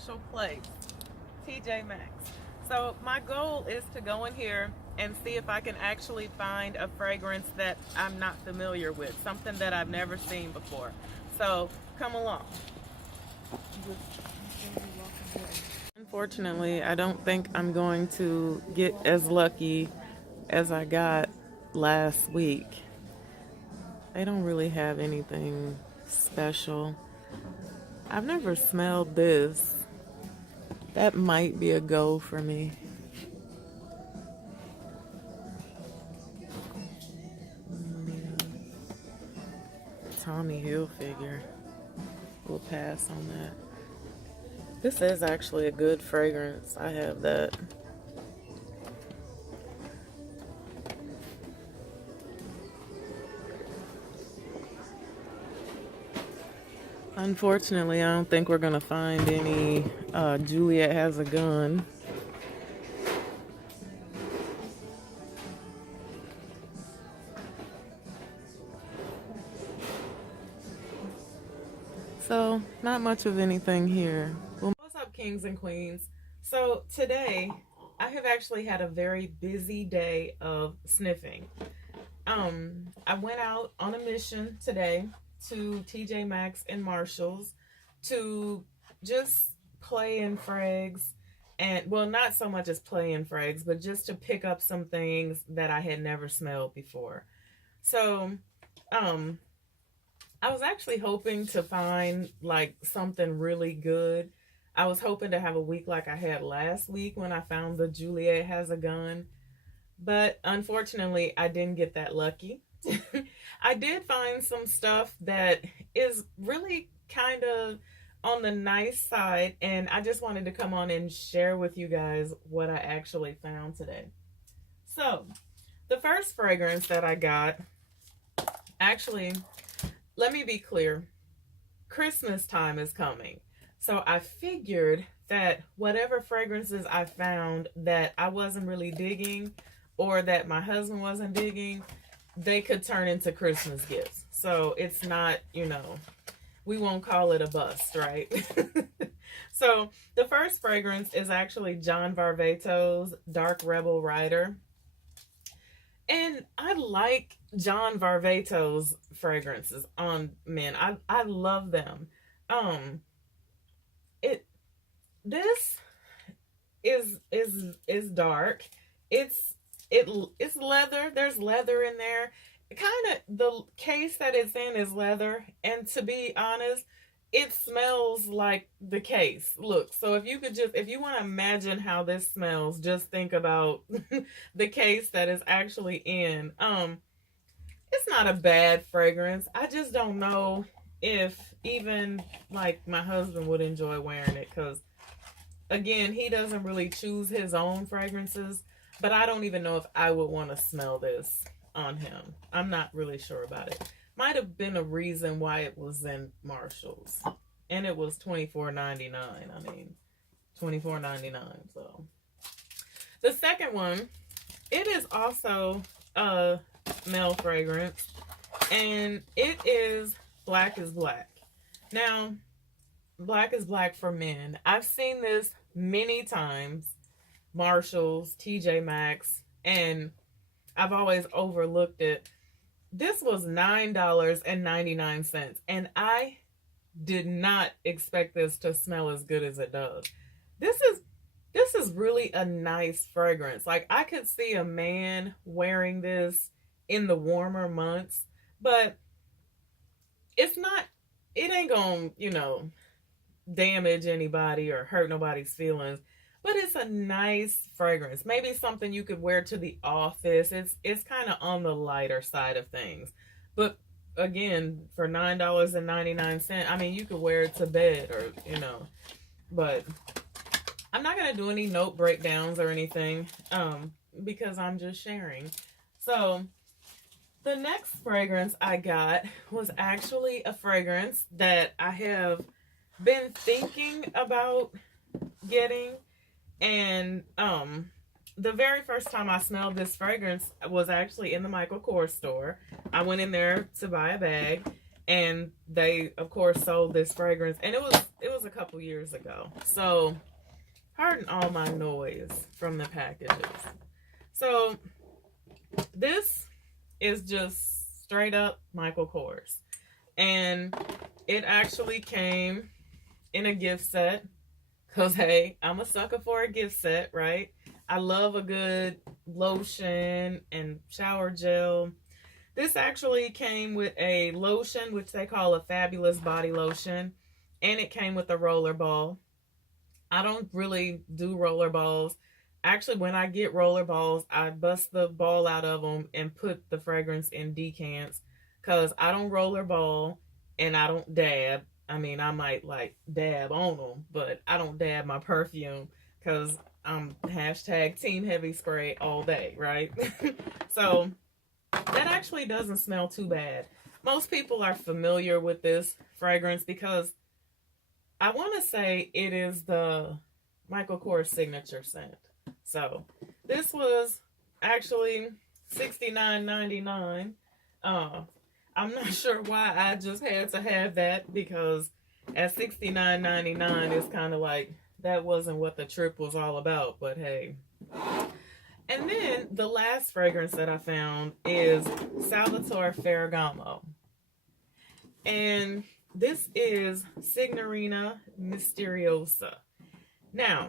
special place, TJ Maxx. So my goal is to go in here and see if I can actually find a fragrance that I'm not familiar with, something that I've never seen before. So come along. Unfortunately, I don't think I'm going to get as lucky as I got last week. They don't really have anything special. I've never smelled this. That might be a go for me. Tommy Hilfiger. We'll pass on that. This is actually a good fragrance. I have that. Unfortunately, I don't think we're gonna find any Juliet Has a Gun. So, not much of anything here. Well, what's up, kings and queens? So, today, I have actually had a very busy day of sniffing. I went out on a mission today to TJ Maxx and Marshall's to just play in Frags, and well, not so much as play in Frags, but just to pick up some things that I had never smelled before. So, I was actually hoping to find like something really good. I was hoping to have a week like I had last week when I found the Juliet Has a Gun. But unfortunately, I didn't get that lucky. I did find some stuff that is really kind of on the nice side, and I just wanted to come on and share with you guys what I actually found today. So, the first fragrance that I got, actually, let me be clear, Christmas time is coming. So I figured that whatever fragrances I found that I wasn't really digging or that my husband wasn't digging, they could turn into Christmas gifts. So it's not, we won't call it a bust, right? So the first fragrance is actually John Varvatos' Dark Rebel Rider. And I like John Varvatos fragrances on men. I love them. This is dark. It's leather. There's leather in there. Kind of the case that it's in is leather, and to be honest, it smells like the case. Look, so if you want to imagine how this smells, just think about the case that is actually in. It's not a bad fragrance. I just don't know if even like my husband would enjoy wearing it, because again, he doesn't really choose his own fragrances, but I don't even know if I would want to smell this on him. I'm not really sure about it. Might have been a reason why it was in Marshall's, and it was $24.99. I mean, $24.99. So the second one, it is also a male fragrance, and it is Black is Black. Now, Black is Black for men. I've seen this many times, Marshall's, TJ Maxx, and I've always overlooked it. This was $9.99, and I did not expect this to smell as good as it does. This is really a nice fragrance. Like, I could see a man wearing this in the warmer months, but it ain't gonna, damage anybody or hurt nobody's feelings. But it's a nice fragrance. Maybe something you could wear to the office. It's kind of on the lighter side of things. But again, for $9.99, I mean, you could wear it to bed or, But I'm not going to do any note breakdowns or anything because I'm just sharing. So the next fragrance I got was actually a fragrance that I have been thinking about getting. And the very first time I smelled this fragrance was actually in the Michael Kors store. I went in there to buy a bag, and they of course sold this fragrance, and it was was a couple years ago. So, pardon all my noise from the packages. So, this is just straight up Michael Kors. And it actually came in a gift set. Because, hey, I'm a sucker for a gift set, right? I love a good lotion and shower gel. This actually came with a lotion, which they call a fabulous body lotion. And it came with a roller ball. I don't really do roller balls. Actually, when I get roller balls, I bust the ball out of them and put the fragrance in decants. Because I don't roller ball and I don't dab. I mean, I might like dab on them, but I don't dab my perfume because I'm hashtag team heavy spray all day, right? So that actually doesn't smell too bad. Most people are familiar with this fragrance because I want to say it is the Michael Kors signature scent. So this was actually $69.99. I'm not sure why I just had to have that because at $69.99 it's kind of like that wasn't what the trip was all about, but hey. And then the last fragrance that I found is Salvatore Ferragamo. And this is Signorina Misteriosa. Now,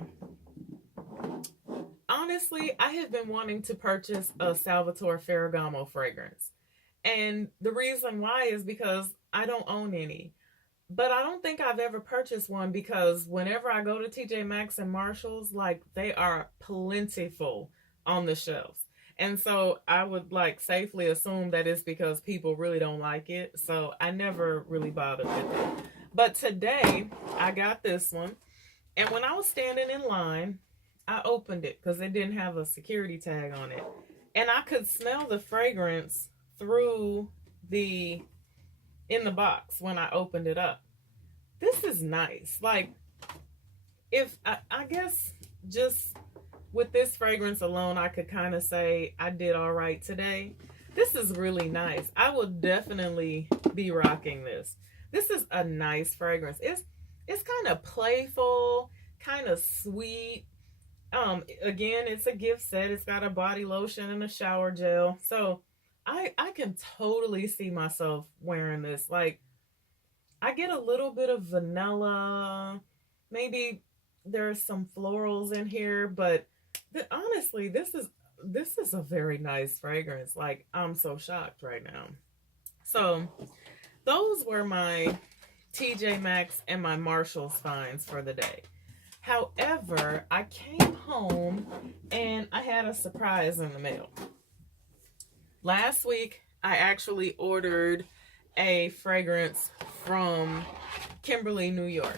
honestly, I have been wanting to purchase a Salvatore Ferragamo fragrance. And the reason why is because I don't own any. But I don't think I've ever purchased one because whenever I go to TJ Maxx and Marshall's, like they are plentiful on the shelves. And so I would like safely assume that it's because people really don't like it. So I never really bothered with it. But today I got this one. And when I was standing in line, I opened it because it didn't have a security tag on it. And I could smell the fragrance through in the box when I opened it up. This is nice. Like, if I guess just with this fragrance alone, I could kind of say I did all right today. This is really nice. I will definitely be rocking this. This is a nice fragrance. It's kind of playful, kind of sweet. Again, it's a gift set. It's got a body lotion and a shower gel. So I can totally see myself wearing this. Like, I get a little bit of vanilla. Maybe there's some florals in here, but honestly, this is a very nice fragrance. Like, I'm so shocked right now. So those were my TJ Maxx and my Marshall's finds for the day. However, I came home and I had a surprise in the mail. Last week, I actually ordered a fragrance from Kimberly, New York,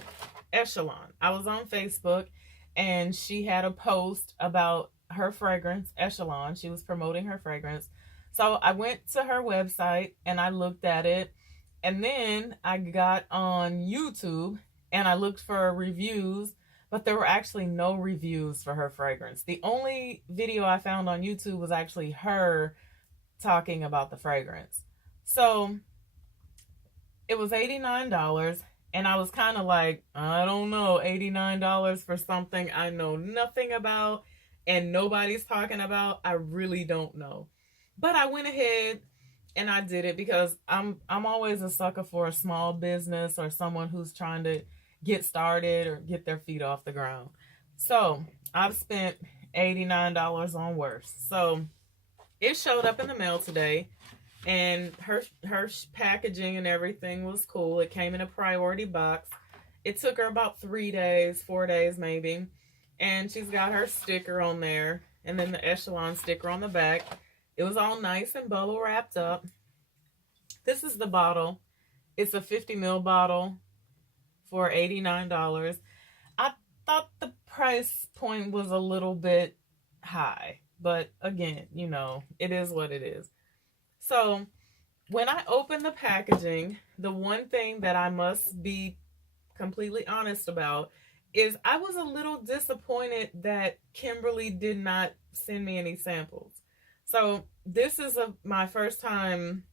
Echelon. I was on Facebook and she had a post about her fragrance, Echelon. She was promoting her fragrance. So I went to her website and I looked at it. And then I got on YouTube and I looked for reviews, but there were actually no reviews for her fragrance. The only video I found on YouTube was actually her talking about the fragrance. So it was $89 and I was kind of like, I don't know, $89 for something I know nothing about and nobody's talking about. I really don't know. But I went ahead and I did it because I'm always a sucker for a small business or someone who's trying to get started or get their feet off the ground. So I've spent $89 on worse. So it showed up in the mail today, and her packaging and everything was cool. It came in a priority box. It took her about 3 days, 4 days maybe, and she's got her sticker on there, and then the Echelon sticker on the back. It was all nice and bubble wrapped up. This is the bottle. It's a 50 ml bottle for $89. I thought the price point was a little bit high. But again, you know, it is what it is. So when I opened the packaging, the one thing that I must be completely honest about is I was a little disappointed that Kimberly did not send me any samples. So this is my first time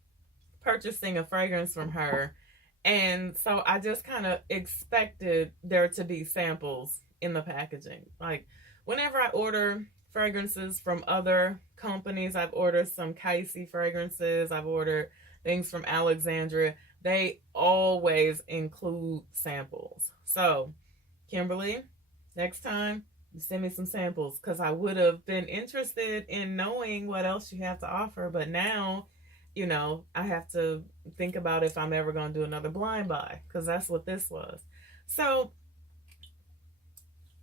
purchasing a fragrance from her. And so I just kind of expected there to be samples in the packaging. Like whenever I order fragrances from other companies, I've ordered some Kaisi fragrances, I've ordered things from Alexandria. They always include samples. So, Kimberly, next time you send me some samples because I would have been interested in knowing what else you have to offer. But now, I have to think about if I'm ever going to do another blind buy because that's what this was. So,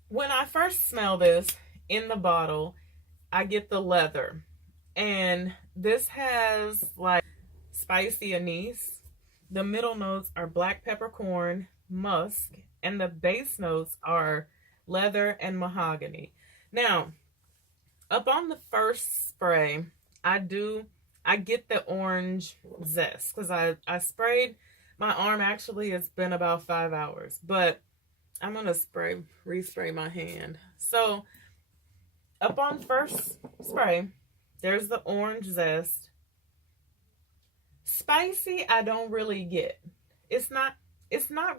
when I first smell this in the bottle, I get the leather. And this has like spicy anise. The middle notes are black peppercorn, musk, and the base notes are leather and mahogany. Now, up on the first spray, I get the orange zest because I sprayed my arm. Actually, it's been about 5 hours, but I'm gonna respray my hand. So up on first spray, there's the orange zest. Spicy, I don't really get. It's not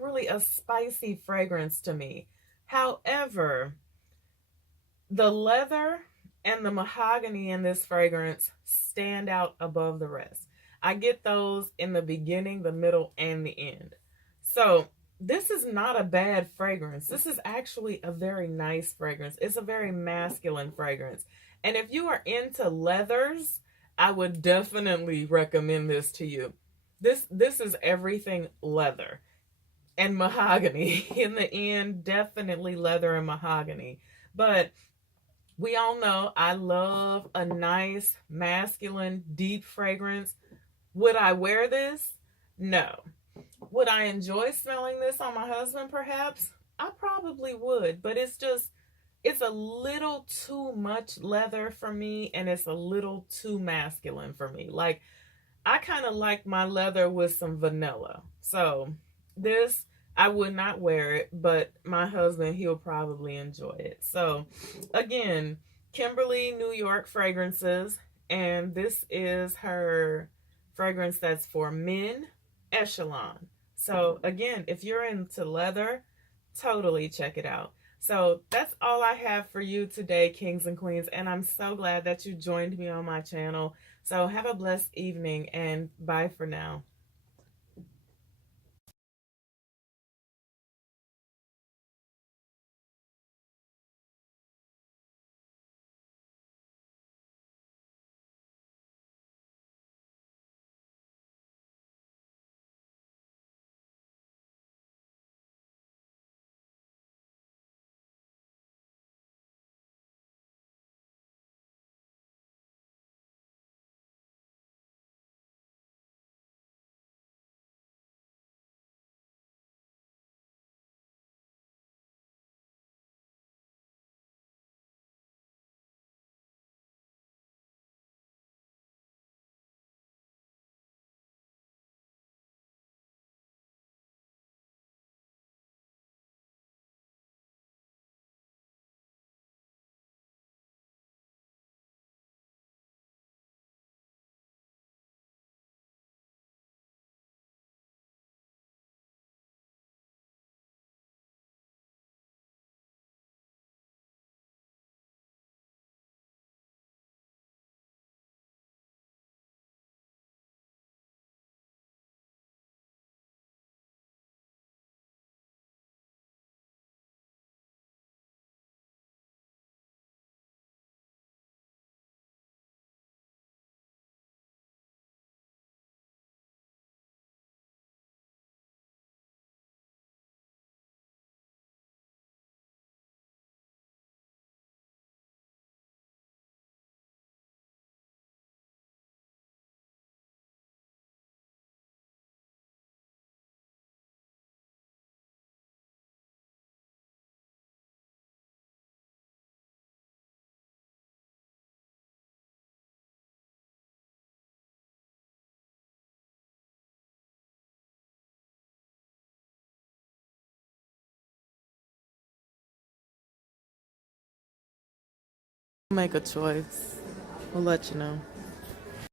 really a spicy fragrance to me. However, the leather and the mahogany in this fragrance stand out above the rest. I get those in the beginning, the middle, and the end. So this is not a bad fragrance. This is actually a very nice fragrance. It's a very masculine fragrance. And if you are into leathers, I would definitely recommend this to you. This is everything leather and mahogany. In the end, definitely leather and mahogany. But we all know I love a nice, masculine, deep fragrance. Would I wear this? No. Would I enjoy smelling this on my husband, perhaps? I probably would, but it's a little too much leather for me, and it's a little too masculine for me. Like, I kind of like my leather with some vanilla. So, this, I would not wear it, but my husband, he'll probably enjoy it. So, again, Kimberly New York fragrances, and this is her fragrance that's for men, Echelon. So, again, if you're into leather, totally check it out. So that's all I have for you today, kings and queens, and I'm so glad that you joined me on my channel. So have a blessed evening, and bye for now. Make a choice. We'll let you know.